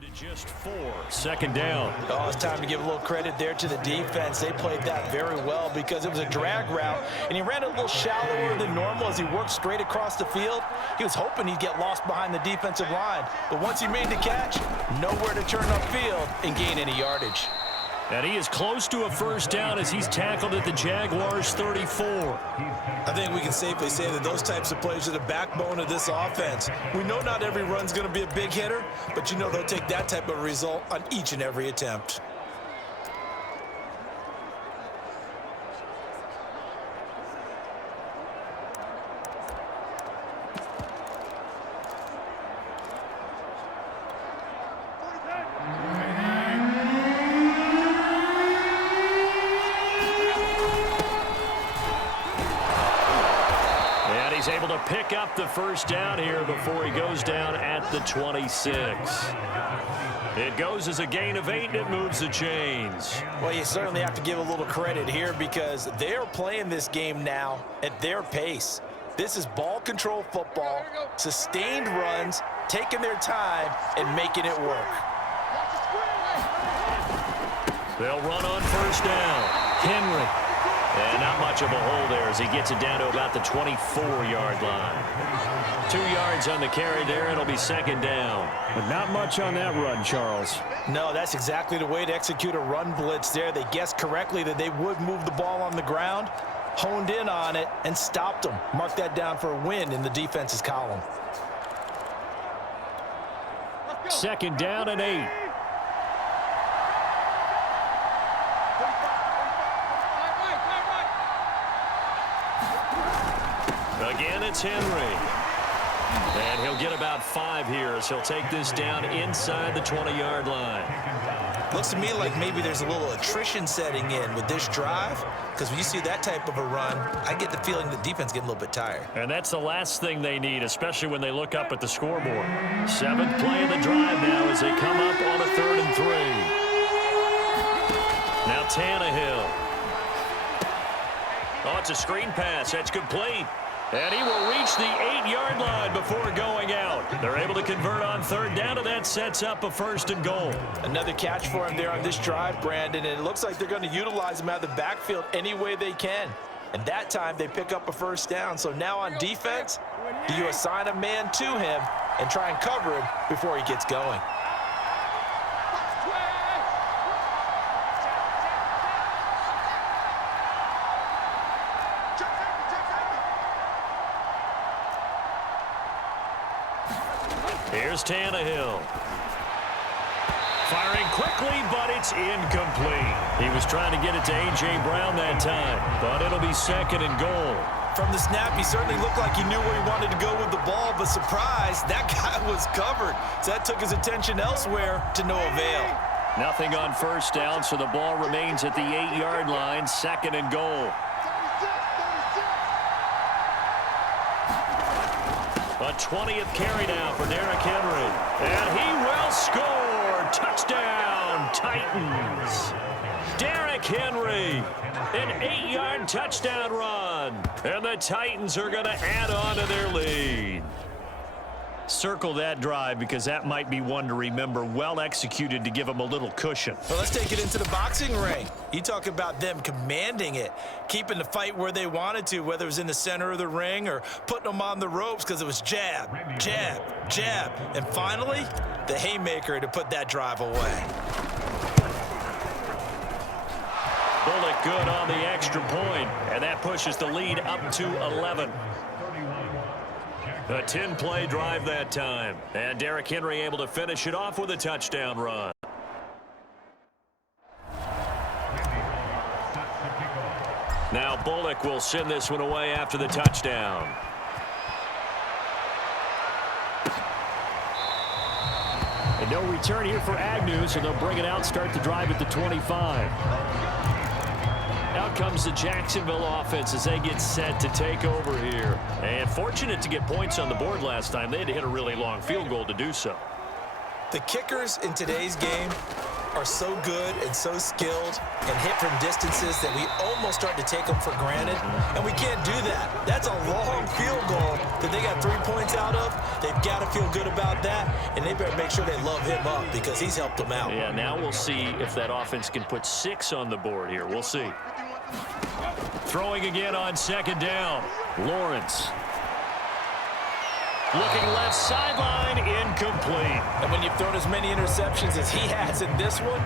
To just 4, second down. Oh, it's time to give a little credit there to the defense. They played that very well because it was a drag route, and he ran a little shallower than normal as he worked straight across the field. He was hoping he'd get lost behind the defensive line, but once he made the catch, nowhere to turn upfield and gain any yardage. And he is close to a first down as he's tackled at the Jaguars 34. I think we can safely say that those types of plays are the backbone of this offense. We know not every run's going to be a big hitter, but you know they'll take that type of result on each and every attempt. He's able to pick up the first down here before he goes down at the 26. It goes as a gain of 8, and it moves the chains. Well, you certainly have to give a little credit here because they're playing this game now at their pace. This is ball control football, sustained runs, taking their time, and making it work. They'll run on first down. Henry. And not much of a hole there as he gets it down to about the 24-yard line. 2 yards on the carry there. It'll be second down. But not much on that run, Charles. No, that's exactly the way to execute a run blitz there. They guessed correctly that they would move the ball on the ground, honed in on it, and stopped them. Mark that down for a win in the defense's column. Second down and 8. Again, it's Henry. And he'll get about 5 here as he'll take this down inside the 20-yard line. Looks to me like maybe there's a little attrition setting in with this drive, because when you see that type of a run, I get the feeling the defense getting a little bit tired. And that's the last thing they need, especially when they look up at the scoreboard. 7th play of the drive now as they come up on a 3rd and 3. Now Tannehill. Oh, it's a screen pass. That's complete. And he will reach the 8-yard line before going out. They're able to convert on 3rd down, and that sets up a 1st and goal. Another catch for him there on this drive, Brandon, and it looks like they're going to utilize him out of the backfield any way they can. And that time they pick up a first down. So now on defense, do you assign a man to him and try and cover him before he gets going? Here's Tannehill. Firing quickly, but it's incomplete. He was trying to get it to A.J. Brown that time, but it'll be 2nd and goal. From the snap, he certainly looked like he knew where he wanted to go with the ball, but surprise, that guy was covered. So that took his attention elsewhere to no avail. Nothing on first down, so the ball remains at the 8-yard line, 2nd and goal. A 20th carry now for Derrick Henry. And he will score. Touchdown, Titans. Derrick Henry, an 8-yard touchdown run. And the Titans are going to add on to their lead. Circle that drive because that might be one to remember. Well executed to give them a little cushion. Well, let's take it into the boxing ring. You talk about them commanding it, keeping the fight where they wanted to, whether it was in the center of the ring or putting them on the ropes because it was jab, jab, jab. And finally, the haymaker to put that drive away. Bullock good on the extra point, and that pushes the lead up to 11. A 10-play drive that time. And Derrick Henry able to finish it off with a touchdown run. Now Bullock will send this one away after the touchdown. And no return here for Agnew, so they'll bring it out, start the drive at the 25. Out comes the Jacksonville offense as they get set to take over here. And fortunate to get points on the board last time. They had to hit a really long field goal to do so. The kickers in today's game are so good and so skilled and hit from distances that we almost start to take them for granted, and we can't do that. That's a long field goal that they got 3 points out of. They've got to feel good about that, and they better make sure they love him up because he's helped them out. Yeah, now we'll see if that offense can put 6 on the board here. We'll see. Throwing again on second down. Lawrence. Looking left sideline, incomplete. And when you've thrown as many interceptions as he has in this one,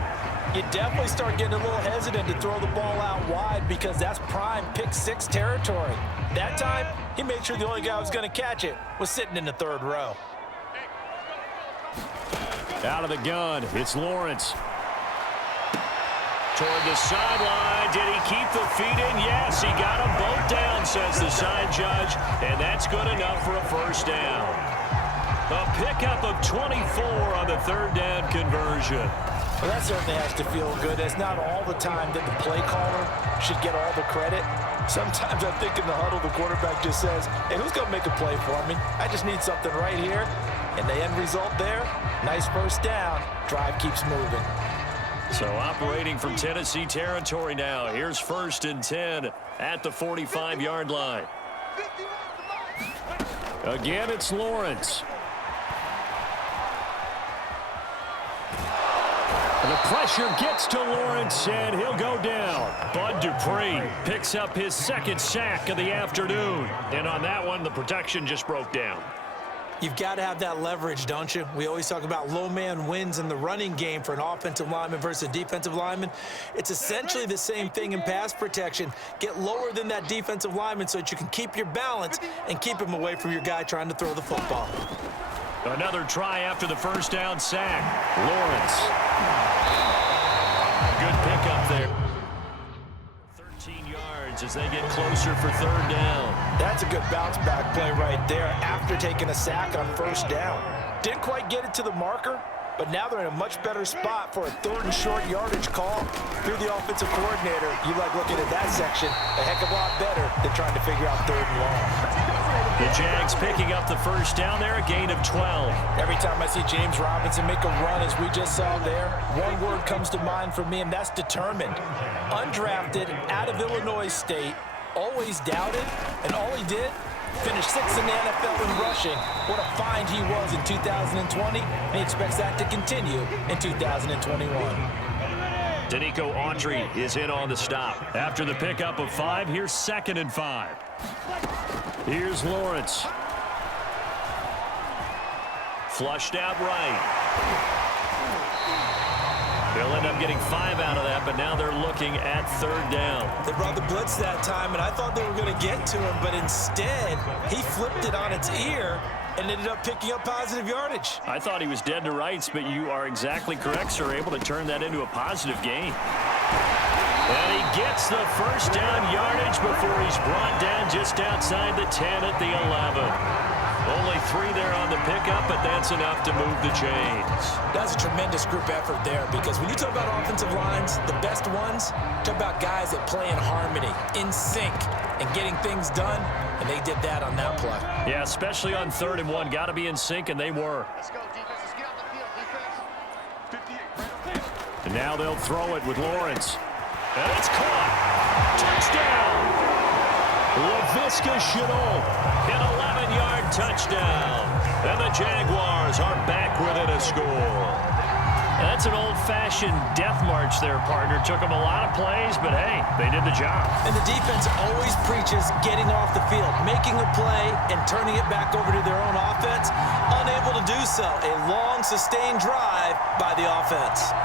you definitely start getting a little hesitant to throw the ball out wide because that's prime pick 6 territory. That time, he made sure the only guy who was going to catch it was sitting in the 3rd row. Out of the gun, it's Lawrence. Toward the sideline. Did he keep the feet in? Yes, he got them both down, says the side judge, and that's good enough for a first down. A pickup of 24 on the 3rd down conversion. Well, that certainly has to feel good. It's not all the time that the play caller should get all the credit. Sometimes I think in the huddle, the quarterback just says, hey, who's going to make a play for me? I just need something right here. And the end result there, nice first down. Drive keeps moving. So operating from Tennessee territory now. Here's 1st and 10 at the 45-yard line. Again, it's Lawrence. The pressure gets to Lawrence, and he'll go down. Bud Dupree picks up his 2nd sack of the afternoon. And on that one, the protection just broke down. You've got to have that leverage, don't you? We always talk about low man wins in the running game for an offensive lineman versus a defensive lineman. It's essentially the same thing in pass protection. Get lower than that defensive lineman so that you can keep your balance and keep him away from your guy trying to throw the football. Another try after the first down sack. Lawrence. Good pickup there. 13 yards as they get closer for 3rd down. That's a good bounce back play right there after taking a sack on 1st down. Didn't quite get it to the marker, but now they're in a much better spot for a 3rd and short yardage call. Through the offensive coordinator, you like looking at that section a heck of a lot better than trying to figure out 3rd and long. The Jags picking up the first down there, a gain of 12. Every time I see James Robinson make a run, as we just saw there, one word comes to mind for me, and that's determined. Undrafted, out of Illinois State, always doubted, and all he did, finished 6th in the NFL in rushing. What a find he was in 2020, and he expects that to continue in 2021. Danico Autry is in on the stop. After the pickup of 5, here's 2nd and 5. Here's Lawrence. Flushed out right. They'll end up getting 5 out of that, but now they're looking at 3rd down. They brought the blitz that time, and I thought they were going to get to him, but instead, he flipped it on its ear and ended up picking up positive yardage. I thought he was dead to rights, but you are exactly correct, sir, able to turn that into a positive gain. And he gets the first down yardage before he's brought down just outside the 10 at the 11. Only 3 there on the pickup, but that's enough to move the chains. That's a tremendous group effort there because when you talk about offensive lines, the best ones, talk about guys that play in harmony, in sync, and getting things done, and they did that on that play. Yeah, especially on 3rd and 1. Got to be in sync, and they were. Let's go, defense. Let's get on the field, defense. 58, right on. And now they'll throw it with Lawrence. And it's caught. Touchdown. Laviska Shenault. An 11-yard touchdown. And the Jaguars are back within a score. That's an old-fashioned death march there, partner. Took them a lot of plays, but hey, they did the job. And the defense always preaches getting off the field, making a play, and turning it back over to their own offense. Unable to do so. A long, sustained drive by the offense.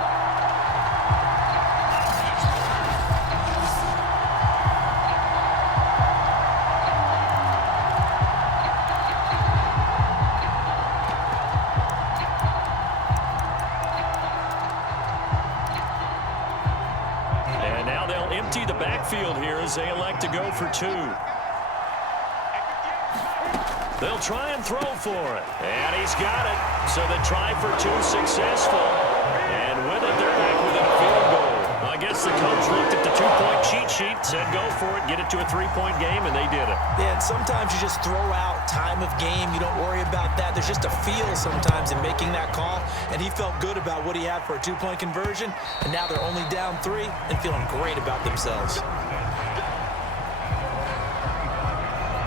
Field here as they elect to go for 2. They'll try and throw for it. And he's got it. So the try for 2 successful. And with it, they're back within a field goal. I guess the coach looked at the 2-point sheet cheat sheet, said go for it, get it to a three-point game, and they did it. Yeah, and sometimes you just throw out time of game. You don't worry about that. There's just a feel sometimes in making that call, and he felt good about what he had for a two-point conversion, and now they're only down 3 and feeling great about themselves.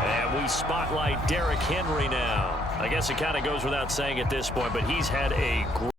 And we spotlight Derrick Henry now. I guess it kind of goes without saying at this point, but he's had a great